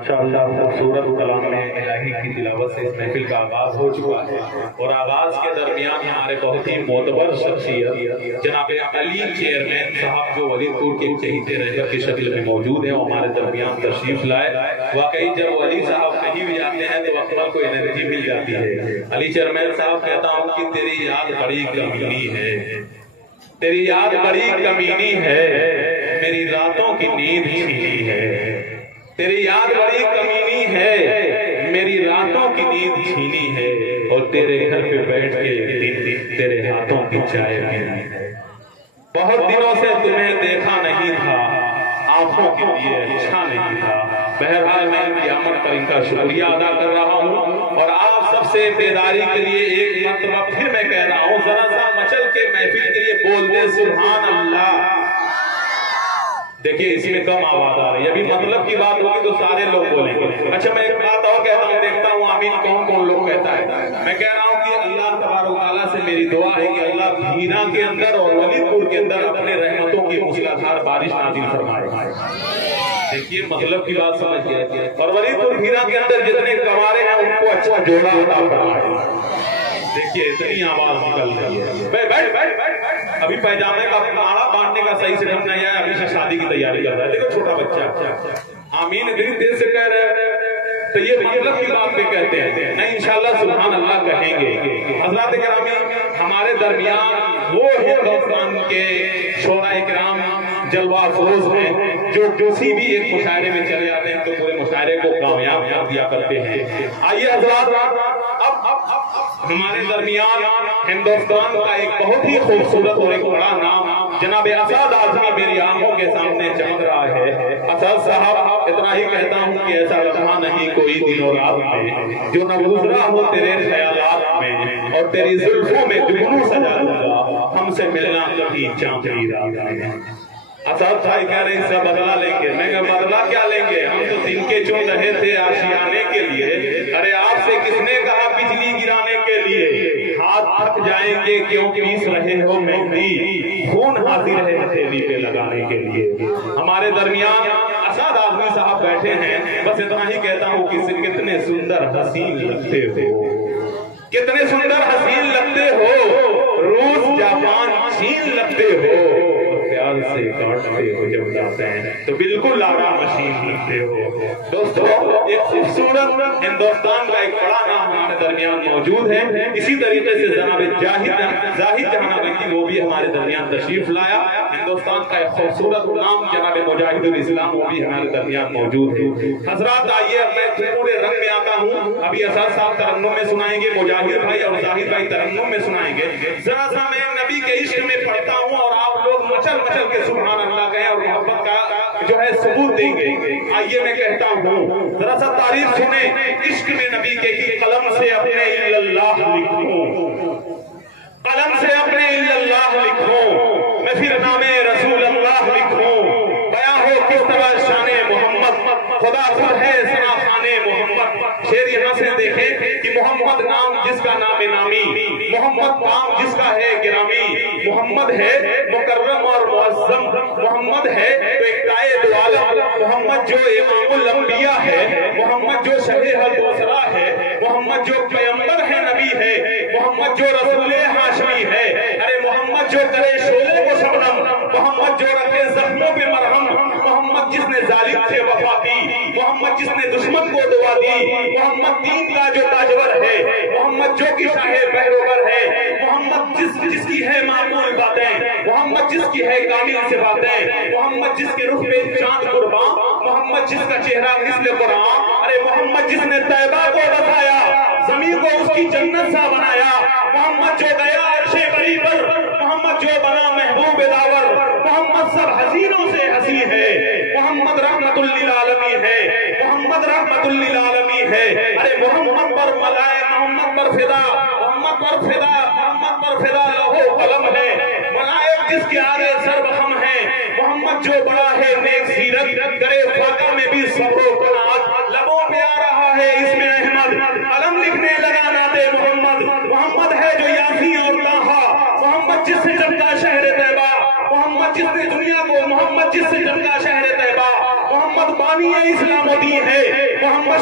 ماشاءاللہ خوبصورت کلام الہی کی تلاوت سے اس محفل کا آغاز ہو چکا ہے، اور آغاز کے درمیان ہمارے بہت ہی معتبر شخصیت جناب علی چیئرمین صاحب جو ولی پور کے چہیتے رہبر کی شکل میں موجود ہیں، ہمارے درمیان تشریف لائے۔ واقعی جب علی صاحب کہیں بھی جاتے ہیں تو اکمل کو انرجی مل جاتی ہے۔ علی چیئرمین صاحب کہتا ہوں کہ تیری یاد بڑی کمینی ہے، تیری یاد بڑی کمینی ہے، میری راتوں کی نیند چھینی ہے، تیری یاد بڑی کمینی ہے، میری راتوں کی نیند چھینی ہے، اور تیرے گھر پہ بیٹھ کے تیرے ہاتھوں کی چائے پینی ہے۔ بہت دنوں سے تمہیں دیکھا نہیں تھا، آنکھوں کے لیے اچھا نہیں تھا۔ بہرحال میں ان کی آمد پر ان کا شکریہ ادا کر رہا ہوں، اور آپ سب سے بیداری کے لیے ایک مرتبہ پھر میں کہہ رہا ہوں، ذرا سا مچل کے محفل کے لیے بول دے سبحان اللہ۔ دیکھیے اس میں کم آواز آ رہی ہے، ابھی مطلب کی بات ہوگی تو سارے لوگ بولیں گے۔ اچھا میں ایک بات اور کہتا ہوں، دیکھتا ہوں آمین کون کون لوگ کہتا ہے۔ میں کہہ رہا ہوں کہ اللہ تبارک و تعالیٰ سے میری دعا ہے کہ اللہ بھینا کے اندر اور ولی پور کے اندر اپنے رحمتوں کی موسلادھار بارش نازل فرمائے۔ دیکھیے مطلب کی بات سمجھ گئے، اور ولی پور بھینا کے اندر جتنے کنوارے ہیں ان کو اچھا جوڑا عطا فرمائے۔ دیکھیے اتنی آواز نکل رہی ہے، ابھی پیجامے کا آڑا باندھنے کا صحیح سے ڈھنگ نہیں آیا، ابھی سے شادی کی تیاری کر رہا ہے۔ دیکھو چھوٹا بچہ آمین اتنی دیر سے کہہ رہے ہیں، تو یہ مطلب کی بات پہ کہتے ہیں، نہیں انشاءاللہ سبحان اللہ کہیں گے۔ حضرات گرامی ہمارے درمیان وہ ہندوستان کے شعراء کرام جلوہ افروز ہیں جو کسی بھی ایک مشاعرے میں چلے جاتے ہیں تو پورے مشاعرے کو کامیاب کر دیا کرتے ہیں۔ آئیے حضرات اب ہمارے درمیان ہندوستان کا ایک بہت ہی خوبصورت اور ایک بڑا نام جناب اسد اعظمی میری آنکھوں کے سامنے چمک رہا ہے۔ اسد صاحب اتنا ہی کہتا ہوں کہ ایسا رہا نہیں کوئی دن اور رات میں جو نہ گزرا ہو تیرے خیالات میں، اور تیری زلفوں میں جگنوں سجا دوں گا ہم سے ملنا کبھی چاندنی رات میں۔ اسد بھائی کہہ رہے ہیں اس سے بدلہ لیں گے، میں کہا بدلہ کیا لیں گے، ہم تو دن کے چن رہے تھے آشیانے کے لیے، ارے آپ سے کس نے کہا بجلی گرانے کے لیے، ہاتھ تھک جائیں گے کیوں پیس رہے ہو مہندی، خون حاضر ہے ہتھیلی پہ لگانے کے لیے۔ ہمارے درمیان اسد اعظمی صاحب بیٹھے ہیں، بس اتنا ہی کہتا ہوں کہ کتنے سندر حسین لگتے ہو، کتنے سندر حسین لگتے ہو، روس جاپان چین لگتے ہو، پیار سے کاٹتے ہو جب جاتے ہیں تو بالکل آرام مشین لگتے ہو۔ دوستو ایک خوبصورت ہندوستان کا ایک بڑا نام ہمارے درمیان موجود ہے، اسی طریقے سے جناب زاہد جہانگی وہ بھی ہمارے درمیان تشریف لایا۔ ہندوستان کا ایک خوبصورت نام جناب مجاہد الاسلام وہ بھی ہمارے درمیان موجود ہے۔ حضرات آئیے اب میں پورے رنگ میں آتا ہوں، ابھی اسد صاحب ترنم میں سنائیں گے، مجاہد بھائی اور زاہد بھائی ترنم میں سنائیں گے۔ ذرا سا میں نبی کے عشق میں پڑھتا ہوں اور آپ لوگ مچل مچل کے سبحان اللہ کہیں اور محبت کا جو ہے ثبوت دیں گے۔ آئیے میں کہتا ہوں ذرا سا تعریف سنیں، عشق میں نبی کے ہی قلم سے اپنے اللہ لکھوں، قلم سے اپنے اللہ لکھوں، میں پھر نام رسول اللہ لکھوں، بیاں ہو کس طرح شان محمد، خدا خود ہے ثنا خوان محمد۔ شعر یہاں سے دیکھیں کہ محمد نام جس کا نام نامی، محمد نام جس کا ہے گرامی، محمد ہے مکرم اور معظم، محمد ہے تو ایک قائد عالم، محمد جو امام الانبیاء ہے، محمد جو شفیع الاسرا ہے، محمد جو پیغمبر ہے نبی ہے، محمد جو رسول ہاشمی ہے، ارے محمد جو کرے شعلے کو شبنم، محمد جو رکھے زخموں پہ مرہم، محمد جس نے ظالم سے وفا کی، محمد جس نے دشمن کو دعا دی، محمد دین کا جو تاجور ہے، محمد جو کی شاہ پیروکر ہے، محمد جس کی ہے معمول باتیں، محمد جس کی ہے کامل سے باتیں، محمد جس کے رخ پہ چاند قربان، محمد جس کا چہرہ مثل قرآن، ارے محمد جس نے طیبہ کو بسایا، زمین کو اس کی جنت سا بنایا، محمد جو گیا عرش بری پر، محمد جو بنا محبوب داور، محمد سب حسینوں سے حسین ہے، محمد رحمت للعالمین ہے، محمد رحمت للعالمین ہے، ارے محمد پر ملائے، محمد پر فدا، محمد پر فدا، محمد پر فدا لہو قلم ہے، ملائک جس کے آگے سر بخم ہے، محمد جو بڑا ہے نیک سیرت، کرے فاقہ میں بھی صبر و قناعت، لبوں پہ آ رہا ہے اس میں احمد، علم لکھنے لگا نعت محمد، محمد ہے جو یاسین اور طٰہٰ، محمد جس سے چمکا شہر طیبہ، محمد جس نے دنیا کو، محمد جس سے چمکا شہر طیبہ، محمد بانی اسلام و دین ہے،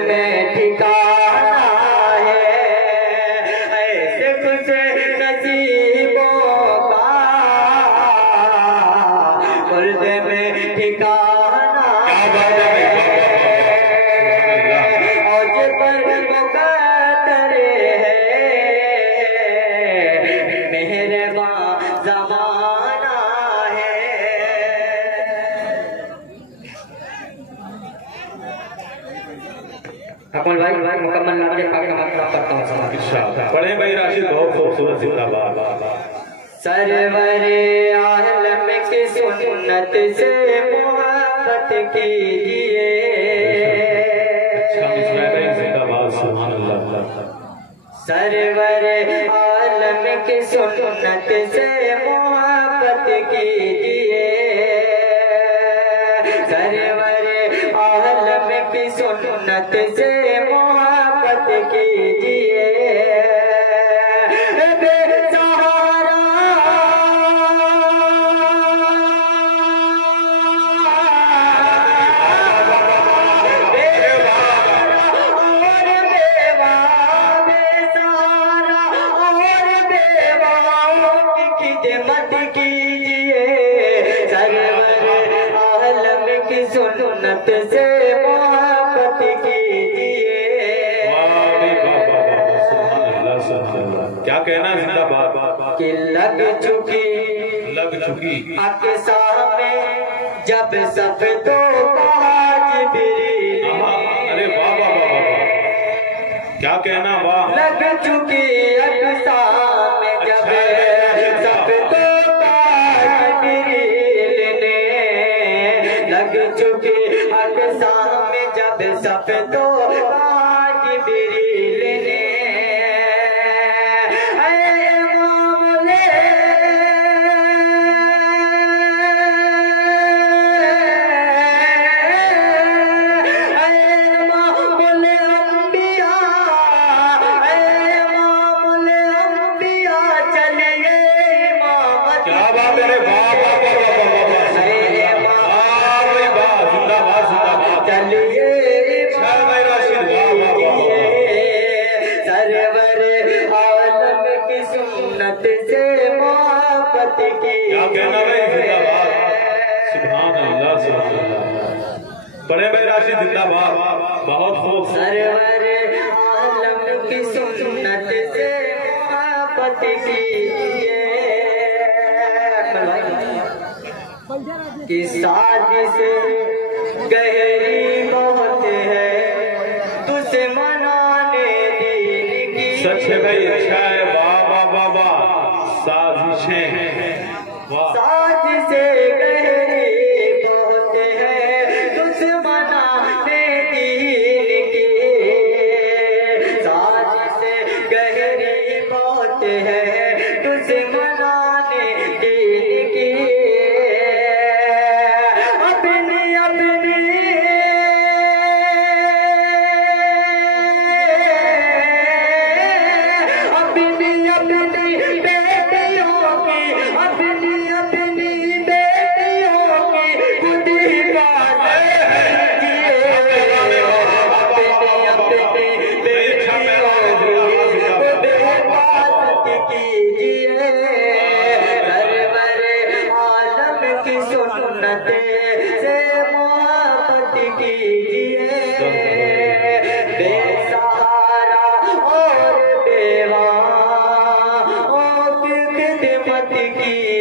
میں ٹھکانا ہے ایسے کچھ نصیبوں کا خلد میں ٹھکانا ہے اوج پر مقدر ہے مہربان زمانہ ہے اپن بھائی مکمل نام کے پاک نماز کرتا ہوں سمجھ پڑھیں بھائی راشد بہت خوبصورت زندہ باد سرور عالم کی سنت سے محبت کیجئے زندہ باد سبحان اللہ سرور عالم کی سنت سے محبت کیجئے سرور عالم کی سنت سے محبت کیجئے بے سہارا بے سہارا اور بیوہ بے سہارا اور بیواؤں کی خدمت کیجئے سرور عالم کی سنت سے محبت کیجئے کیا کہنا زندہ باد کہ لگ چکی اقصا میں جب سب تو جبریل ارے واہ واہ واہ واہ کیا کہنا واہ لگ چکی اقصا میں جب سب تو جبریل نے لگ چکی اقصا میں جب سب تو جبریل نے پڑھے بھائی راشد زندہ باد بہت خوب سرور عالم کی سنت سے محبت کیجئے کہ سازش گہری بہت ہے دشمنان دین کی سچ ہے بھائی اچھا ہے واہ واہ واہ واہ سازشیں سازشیں گہری بہت ہے دشمنان دین کی سازشیں گہری بہت ہے دشمنان دین کی اپنی اپنی بیٹیوں کی اپنی اپنی بیٹیوں کی خود حفاظت کیجئے اپنی اپنی بیٹیوں کی خود حفاظت کیجئے سرور عالم کی سنت سے محبت کیجئے بے سہارا اور بیواؤں کی خدمت کی